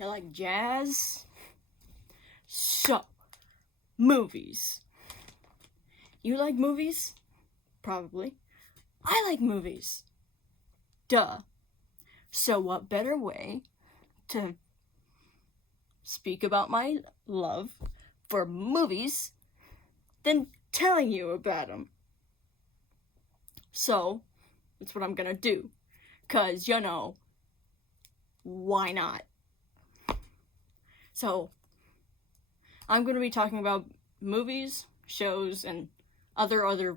You like jazz? So, movies. You like movies? Probably. I like movies. Duh. So what better way to speak about my love for movies than telling you about them? So, that's what I'm gonna do. 'Cause, why not? So, I'm gonna be talking about movies, shows, and other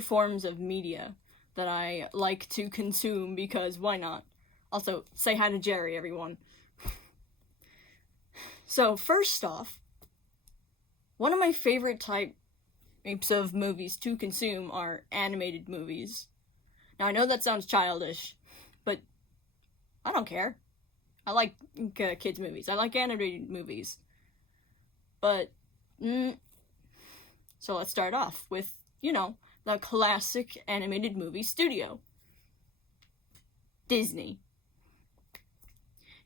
forms of media that I like to consume, because why not? Also, say hi to Jerry, everyone. So, first off, one of my favorite types of movies to consume are animated movies. Now, I know that sounds childish, but I don't care. I like kids' movies. I like animated movies. But, so let's start off with, the classic animated movie studio. Disney.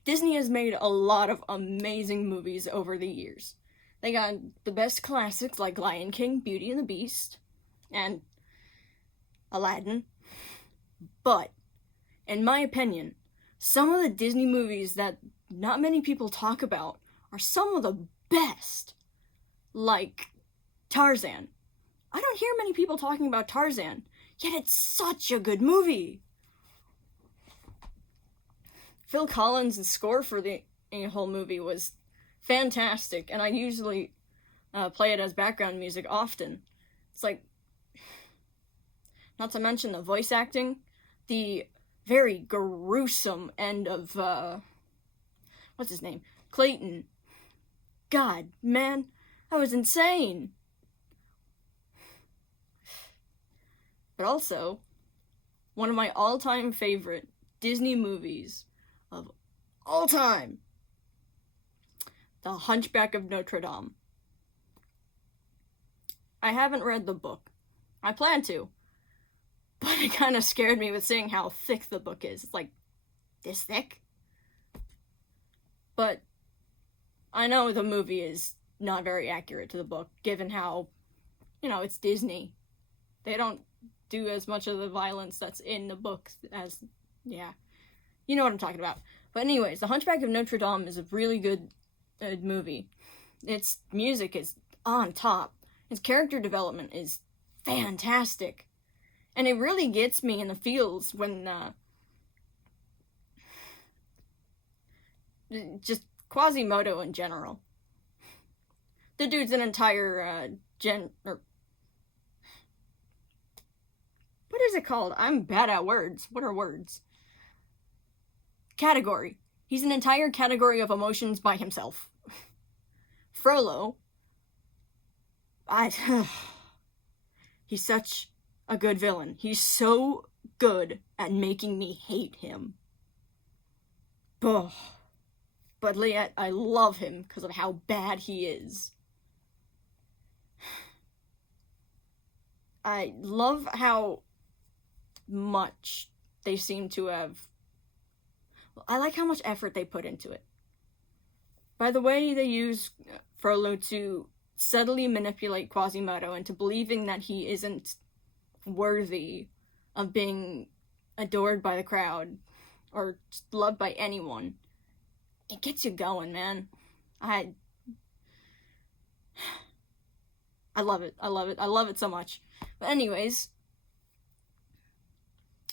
Disney has made a lot of amazing movies over the years. They got the best classics like Lion King, Beauty and the Beast, and Aladdin. But, in my opinion, some of the Disney movies that not many people talk about are some of the best. Like Tarzan. I don't hear many people talking about Tarzan, yet it's such a good movie. Phil Collins' score for the whole movie was fantastic, and I usually play it as background music often. It's like, not to mention the voice acting, the very gruesome end of, what's his name? Clayton. God, man, that was insane. But also, one of my all-time favorite Disney movies of all time, The Hunchback of Notre Dame. I haven't read the book. I plan to, but it kind of scared me with seeing how thick the book is. It's like, this thick? But I know the movie is not very accurate to the book, given how, it's Disney. They don't do as much of the violence that's in the book as, yeah. You know what I'm talking about. But anyways, The Hunchback of Notre Dame is a really good movie. Its music is on top. Its character development is fantastic. And it really gets me in the feels when, just Quasimodo in general. The dude's an entire, what is it called? I'm bad at words. What are words? Category. He's an entire category of emotions by himself. Frollo. He's such a good villain. He's so good at making me hate him. But yet I love him because of how bad he is. I love how much they seem to have... I like how much effort they put into it. By the way, they use Frollo to subtly manipulate Quasimodo into believing that he isn't worthy of being adored by the crowd or loved by anyone. It gets you going, man. I love it. I love it. I love it so much. But anyways,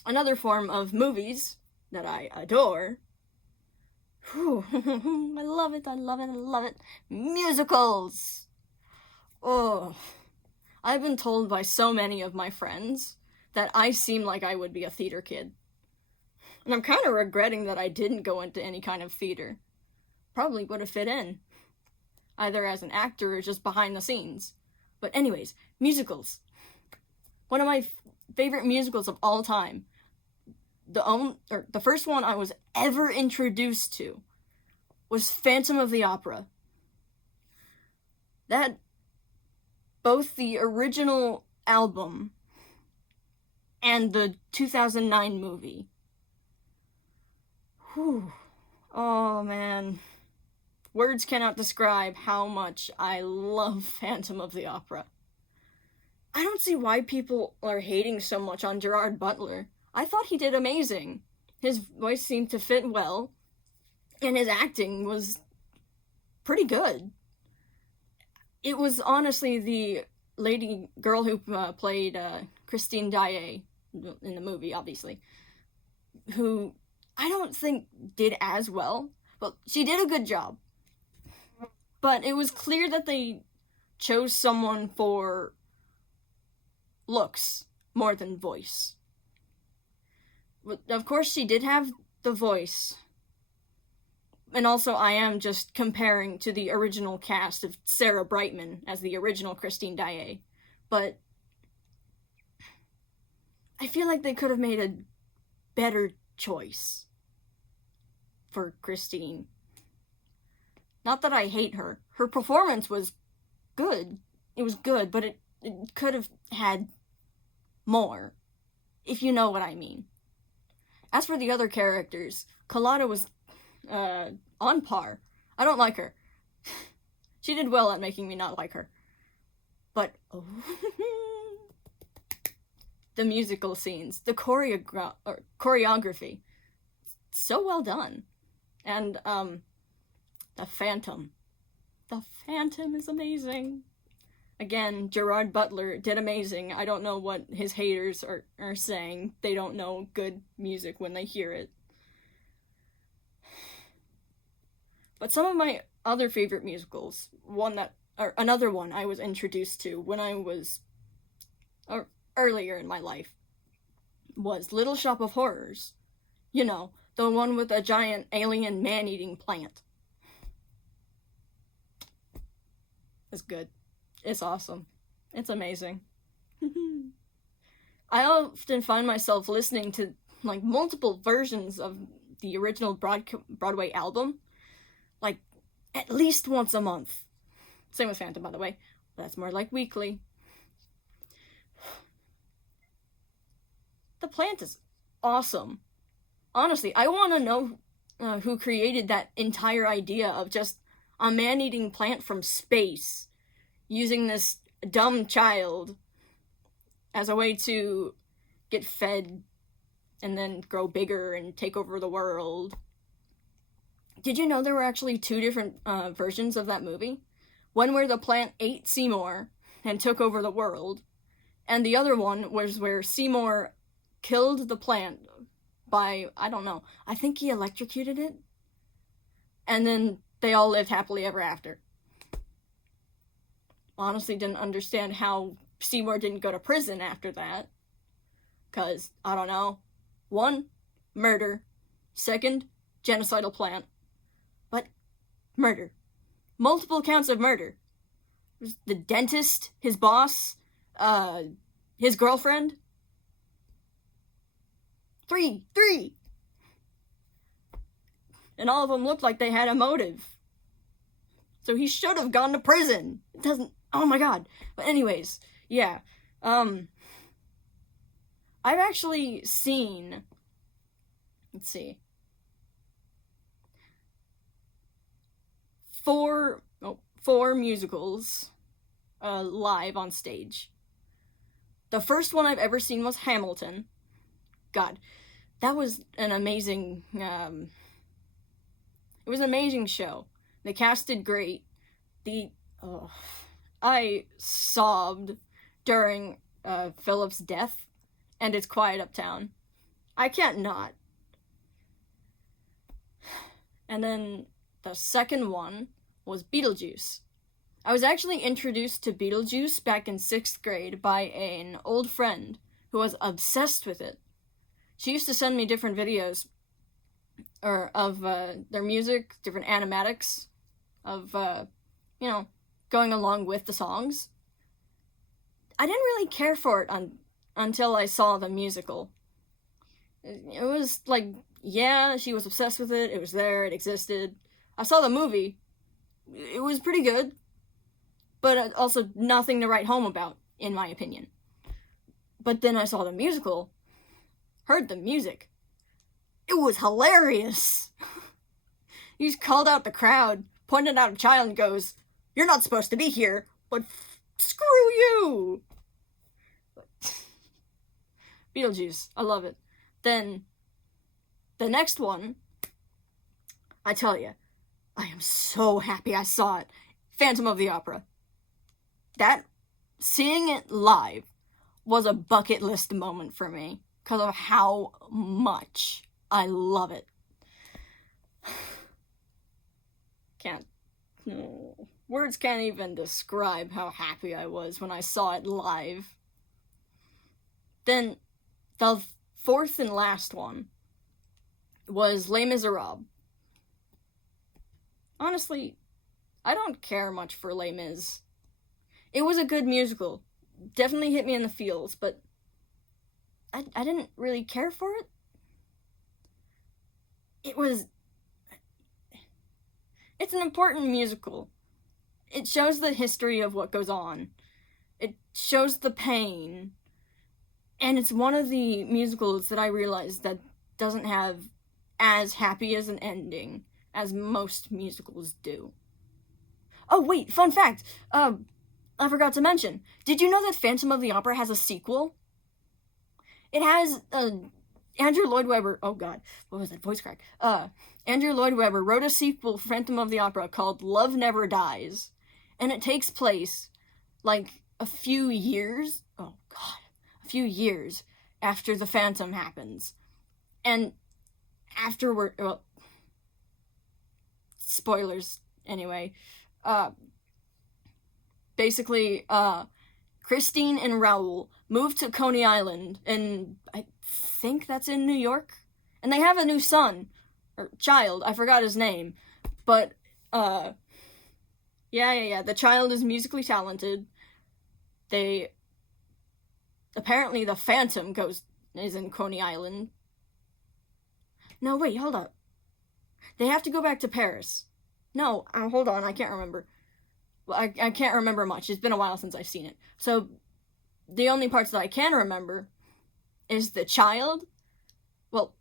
another form of movies that I adore. Whew. I love it. I love it. I love it. Musicals. Oh, I've been told by so many of my friends that I seem like I would be a theater kid. And I'm kind of regretting that I didn't go into any kind of theater. Probably would have fit in, either as an actor or just behind the scenes. But anyways, musicals. One of my favorite musicals of all time. The first one I was ever introduced to was Phantom of the Opera. That, both the original album and the 2009 movie. Whew. Oh man. Words cannot describe how much I love Phantom of the Opera. I don't see why people are hating so much on Gerard Butler. I thought he did amazing. His voice seemed to fit well, and his acting was pretty good. It was honestly the girl who played Christine Daae in the movie, obviously, who I don't think did as well, but she did a good job. But it was clear that they chose someone for looks more than voice. But of course, she did have the voice. And also, I am just comparing to the original cast of Sarah Brightman as the original Christine Daae. But I feel like they could have made a better choice for Christine. Not that I hate her. Her performance was good. It was good, but it could have had more, if you know what I mean. As for the other characters, Collada was on par. I don't like her. She did well at making me not like her. But the musical scenes, the choreography, so well done. And the Phantom. The Phantom is amazing. Again, Gerard Butler did amazing. I don't know what his haters are saying. They don't know good music when they hear it. But some of my other favorite musicals, another one I was introduced to when I was earlier in my life, was Little Shop of Horrors. You know, the one with a giant alien man-eating plant. It's good. It's awesome. It's amazing. I often find myself listening to like multiple versions of the original Broadway album, like at least once a month. Same with Phantom, by the way. That's more like weekly. The plant is awesome. Honestly, I want to know who created that entire idea of just a man-eating plant from space, using this dumb child as a way to get fed and then grow bigger and take over the world. Did you know there were actually two different versions of that movie? One where the plant ate Seymour and took over the world, and the other one was where Seymour killed the plant by, I don't know, I think he electrocuted it, and then they all lived happily ever after. Honestly didn't understand how Seymour didn't go to prison after that. Because, I don't know. 1, murder. 2, genocidal plant. But, murder. Multiple counts of murder. The dentist, his boss, his girlfriend. 3! And all of them looked like they had a motive. So he should have gone to prison. It doesn't... Oh my god. But anyways, yeah. I've actually seen... Let's see. 4 musicals live on stage. The first one I've ever seen was Hamilton. God, that was an amazing... it was an amazing show. The cast did great. I sobbed during Philip's death and It's Quiet Uptown. I can't not. And then the second one was Beetlejuice. I was actually introduced to Beetlejuice back in 6th grade by an old friend who was obsessed with it. She used to send me different videos of their music, different animatics of, going along with the songs. I didn't really care for it until I saw the musical. It was like, yeah, she was obsessed with it. It was there. It existed. I saw the movie. It was pretty good, but also nothing to write home about, in my opinion. But then I saw the musical, heard the music. It was hilarious. He's called out the crowd, pointed out a child, and goes, "You're not supposed to be here, but screw you!" Beetlejuice, I love it. Then, the next one, I tell you, I am so happy I saw it. Phantom of the Opera. Seeing it live was a bucket list moment for me because of how much I love it. Words can't even describe how happy I was when I saw it live. Then, the fourth and last one was Les Miserables. Honestly, I don't care much for Les Mis. It was a good musical. Definitely hit me in the feels, but I didn't really care for it. It's an important musical. It shows the history of what goes on. It shows the pain. And it's one of the musicals that I realized that doesn't have as happy as an ending as most musicals do. Oh, wait, fun fact. I forgot to mention. Did you know that Phantom of the Opera has a sequel? It has, Andrew Lloyd Webber, oh god, what was that voice crack? Andrew Lloyd Webber wrote a sequel for Phantom of the Opera called Love Never Dies. And it takes place, like, a few years after the Phantom happens. And afterward, well, spoilers, anyway. Basically, Christine and Raoul moved to Coney Island, and I think that's in New York. And they have a new son, or child, I forgot his name. But, yeah, the child is musically talented. Apparently the Phantom is in Coney Island. No, wait, hold up. They have to go back to Paris. No, hold on, I can't remember. Well, I can't remember much. It's been a while since I've seen it. So, the only parts that I can remember is the child. Well,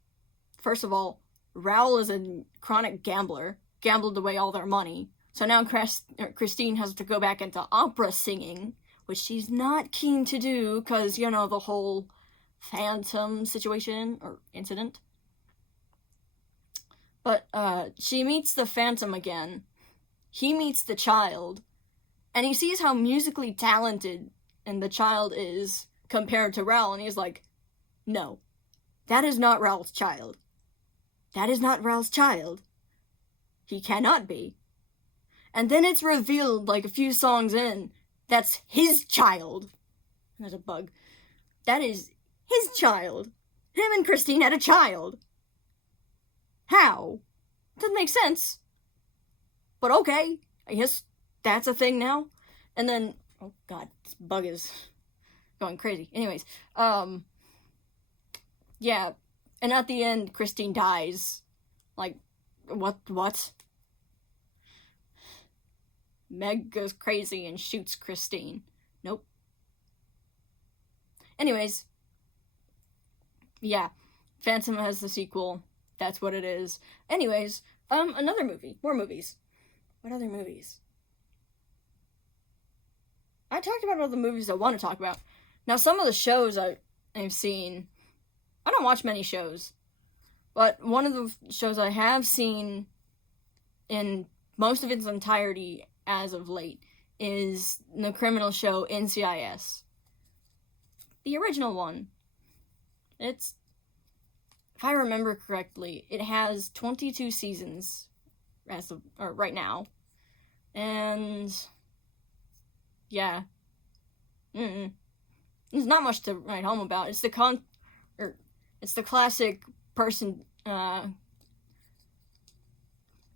first of all, Raoul is a chronic gambler, gambled away all their money. So now Christine has to go back into opera singing, which she's not keen to do because, the whole Phantom situation or incident. But she meets the Phantom again. He meets the child. And he sees how musically talented and the child is compared to Raoul. And he's like, no, that is not Raoul's child. That is not Raoul's child. He cannot be. And then it's revealed, like a few songs in, that's his child. There's a bug. That is his child. Him and Christine had a child. How? Doesn't make sense. But okay, I guess that's a thing now. And then, oh god, this bug is going crazy. Anyways, yeah. And at the end, Christine dies. Like, what? Meg goes crazy and shoots Christine. Nope. Anyways, yeah. Phantom has the sequel. That's what it is. Anyways, another movie. More movies. What other movies? I talked about all the movies I want to talk about. Now, some of the shows I've seen, I don't watch many shows, but one of the shows I have seen in most of its entirety as of late is the criminal show NCIS. The original one. If I remember correctly, it has 22 seasons right now. And yeah. There's not much to write home about. It's the classic person,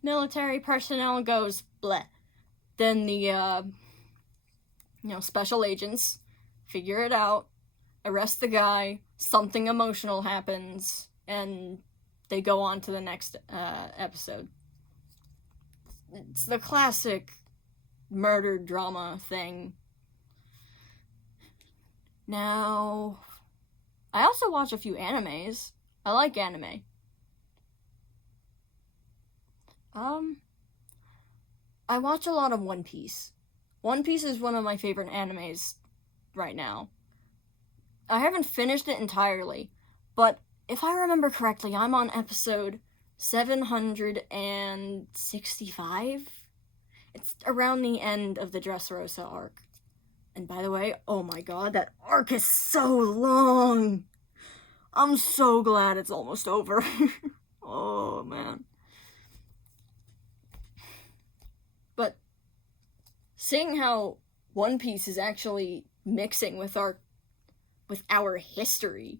military personnel goes bleh. Then the special agents figure it out, arrest the guy, something emotional happens, and they go on to the next episode. It's the classic murder drama thing. Now, I also watch a few animes. I like anime. Um, I watch a lot of One Piece. One Piece is one of my favorite animes right now. I haven't finished it entirely, but if I remember correctly, I'm on episode 765. It's around the end of the Dressrosa arc. And by the way, oh my god, that arc is so long! I'm so glad it's almost over. Oh man. But seeing how One Piece is actually mixing with our history,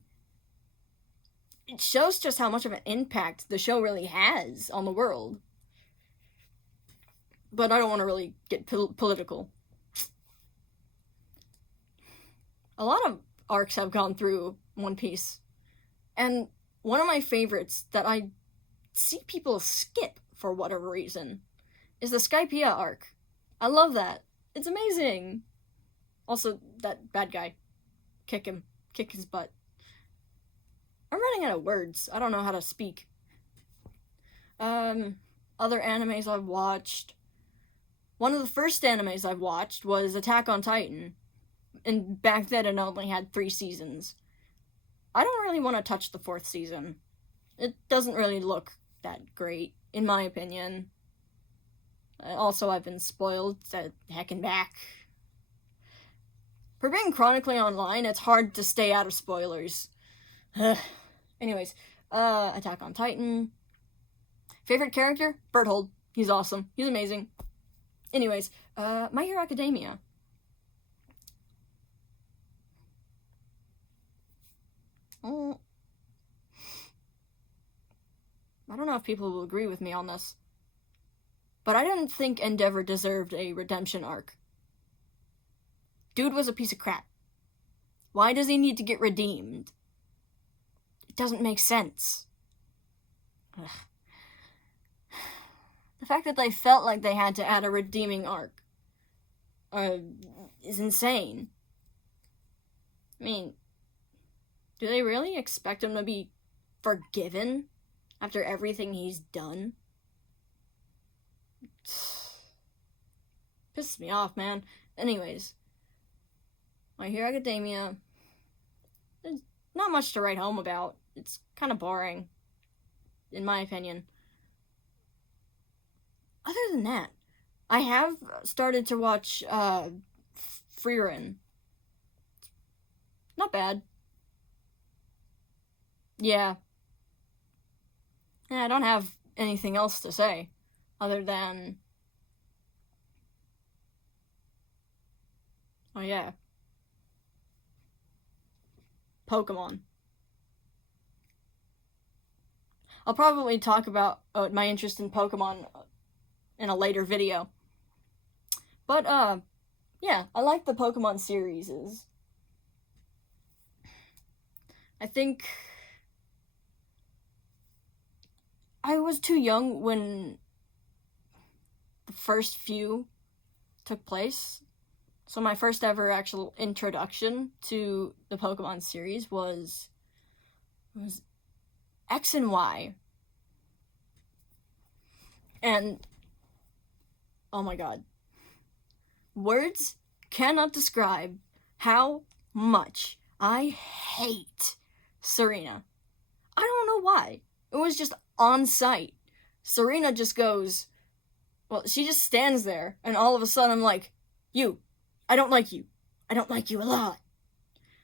it shows just how much of an impact the show really has on the world. But I don't want to really get political. A lot of arcs have gone through One Piece, and one of my favorites that I see people skip for whatever reason is the Skypiea arc. I love that. It's amazing. Also, that bad guy. Kick him. Kick his butt. I'm running out of words. I don't know how to speak. Other animes I've watched. One of the first animes I've watched was Attack on Titan. And back then it only had 3 seasons. I don't really want to touch the 4th season. It doesn't really look that great, in my opinion. Also, I've been spoiled to heck and back. For being chronically online, it's hard to stay out of spoilers. Anyways, Attack on Titan. Favorite character? Berthold. He's awesome. He's amazing. Anyways, My Hero Academia. I don't know if people will agree with me on this, but I didn't think Endeavor deserved a redemption arc. Dude was a piece of crap. Why does he need to get redeemed? It doesn't make sense. Ugh. The fact that they felt like they had to add a redeeming arc is insane. I mean, do they really expect him to be forgiven after everything he's done? Pisses me off, man. Anyways, My Hero Academia. There's not much to write home about. It's kind of boring, in my opinion. Other than that, I have started to watch Frieren. Not bad. Yeah. I don't have anything else to say other than, oh yeah, Pokemon. I'll probably talk about my interest in Pokemon in a later video. But yeah, I like the Pokemon series. I think I was too young when the first few took place. So my first ever actual introduction to the Pokemon series was X and Y. And oh my god. Words cannot describe how much I hate Serena. I don't know why. It was just on sight. Serena just goes, well, she just stands there, and all of a sudden I'm like, you, I don't like you. I don't like you a lot.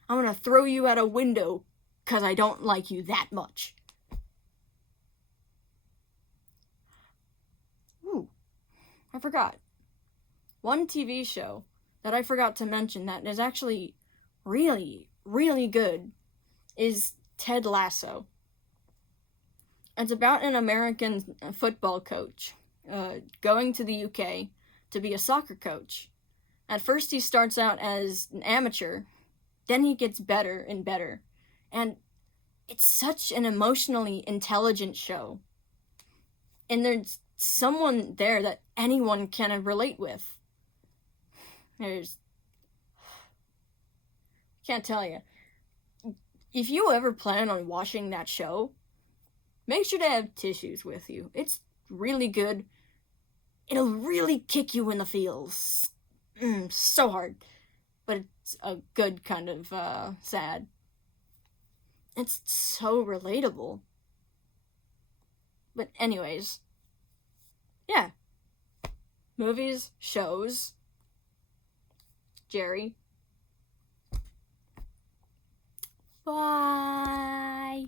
I'm gonna throw you out a window because I don't like you that much. Ooh, I forgot. One TV show that I forgot to mention that is actually really, really good is Ted Lasso. It's about an American football coach going to the UK to be a soccer coach. At first he starts out as an amateur, then he gets better and better. And it's such an emotionally intelligent show. And there's someone there that anyone can relate with. Can't tell you. If you ever plan on watching that show, make sure to have tissues with you. It's really good. It'll really kick you in the feels. So hard. But it's a good kind of sad. It's so relatable. But anyways, yeah. Movies, shows, Jerry. Bye.